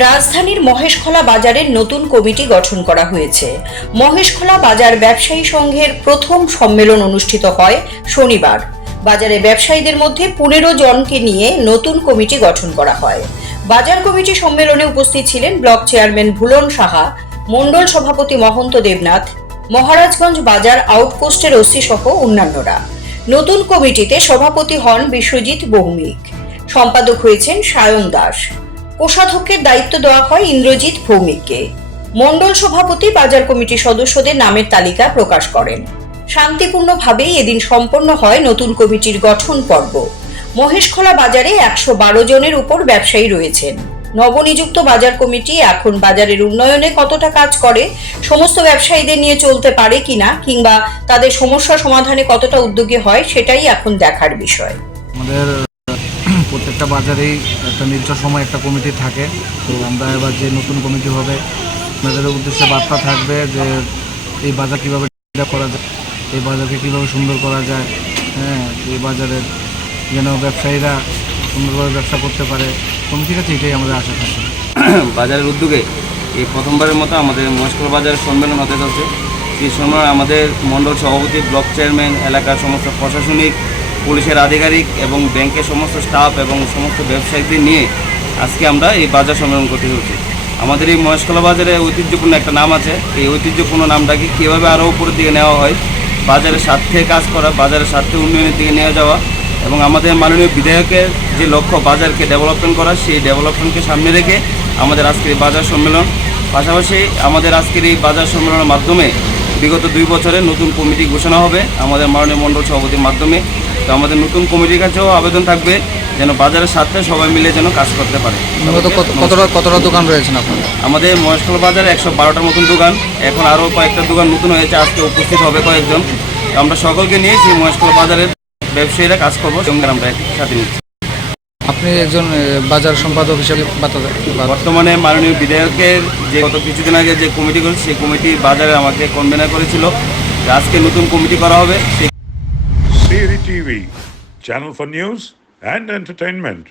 রাজধানীর মহেশখোলা বাজারের নতুন কমিটি গঠন করা হয়েছে। মহেশখোলা বাজার ব্যবসায়ী সংঘের প্রথম সম্মেলন অনুষ্ঠিত হয় শনিবার। বাজারে ব্যবসায়ীদের মধ্যে 15 জনকে নিয়ে নতুন কমিটি গঠন করা হয়। বাজার কমিটি সম্মেলনে উপস্থিত ছিলেন ব্লক চেয়ারম্যান ভুলন সাহা, মণ্ডল সভাপতি মহন্ত দেবনাথ, মহারাজগঞ্জ বাজার আউটপোস্টের ওসি সহ অন্যান্যরা। নতুন কমিটিতে সভাপতি হন বিশ্বজিৎ ভৌমিক, সম্পাদক হয়েছেন সায়ন দাস, কোষাধ্যক্ষের দায়িত্ব দেওয়া হয় ইন্দ্রজিৎ ভৌমিককে। মণ্ডল সভাপতি বাজার কমিটির সদস্যদের নামের তালিকা প্রকাশ করেন। শান্তিপূর্ণভাবেই এদিন সম্পন্ন হয় নতুন কমিটির গঠন পর্ব। মহেশখোলা বাজারে 112 জনের উপর ব্যবসায়ী রয়েছেন। নবনিযুক্ত বাজার কমিটি এখন বাজারের উন্নয়নে কতটা কাজ করে, সমস্ত ব্যবসায়ীদের নিয়ে চলতে পারে কিনা, কিংবা তাদের সমস্যা সমাধানে কতটা উদ্যোগী হয়, সেটাই এখন দেখার বিষয়। আমাদের প্রত্যেকটা বাজারেই একটা নির্দিষ্ট সময় একটা কমিটি থাকে। তো আমরা এবার যে নতুন কমিটি হবে, আমাদের উদ্দেশ্যে বার্তা থাকবে যে এই বাজার কীভাবে করা যায়, এই বাজারকে কীভাবে সুন্দর করা যায়, এই বাজারের যেন ব্যবসায়ীরা সুন্দরভাবে ব্যবসা করতে পারে। কমিটির কাছে এটাই আমাদের আশা থাকে। বাজারের উদ্যোগে এই প্রথমবারের মতো আমাদের মহেশখোলা বাজারের সম্মেলন হতে চলছে। সেই সময় আমাদের মণ্ডল সভাপতি, ব্লক চেয়ারম্যান, এলাকার সমস্ত প্রশাসনিক, পুলিশের আধিকারিক এবং ব্যাংকের সমস্ত স্টাফ এবং সমস্ত ব্যবসায়ীদের নিয়ে আজকে আমরা এই বাজার সম্মেলন করতে চলছি। আমাদের এই মহেশখোলা বাজারে ঐতিহ্যপূর্ণ একটা নাম আছে। এই ঐতিহ্যপূর্ণ নামটাকে কীভাবে আরও উপরের দিকে নেওয়া হয়, বাজারের স্বার্থে কাজ করা, বাজারের স্বার্থে উন্নয়নের দিকে নিয়ে যাওয়া এবং আমাদের মাননীয় বিধায়কের যে লক্ষ্য বাজারকে ডেভেলপমেন্ট করা, সেই ডেভেলপমেন্টকে সামনে রেখে আমাদের আজকের এই বাজার সম্মেলন। পাশাপাশি আমাদের আজকের এই বাজার সম্মেলনের মাধ্যমে বিগত 2 বছরের নতুন কমিটি ঘোষণা হবে আমাদের মাননীয় মণ্ডল সভাপতির মাধ্যমে। তো আমাদের নতুন কমিটির কাছেও আবেদন থাকবে যেন বাজারের সাথে সবাই মিলে যেন কাজ করতে পারে। কতটা দোকান রয়েছেন আপনাদের? আমাদের মহেশখোলা বাজারে 112টার মতন দোকান, এখন আরও কয়েকটা দোকান নতুন হয়েছে, আজকে উপস্থিত হবে কয়েকজন। আমরা সকলকে নিয়ে সেই মহেশখোলা বাজারের ব্যবসায়ীরা কাজ করবো এবং আমরা সাথে নিচ্ছি। আপনি একজন বাজার সম্পাদক হিসেবে বর্তমানে মাননীয় বিধায়কের যে গত কিছুদিন আগে যে কমিটি করেছে, সেই কমিটি বাজারে আমাকে কনভেনার করেছিল। আজকে নতুন কমিটি করা হবে। Siri TV, channel for news and entertainment.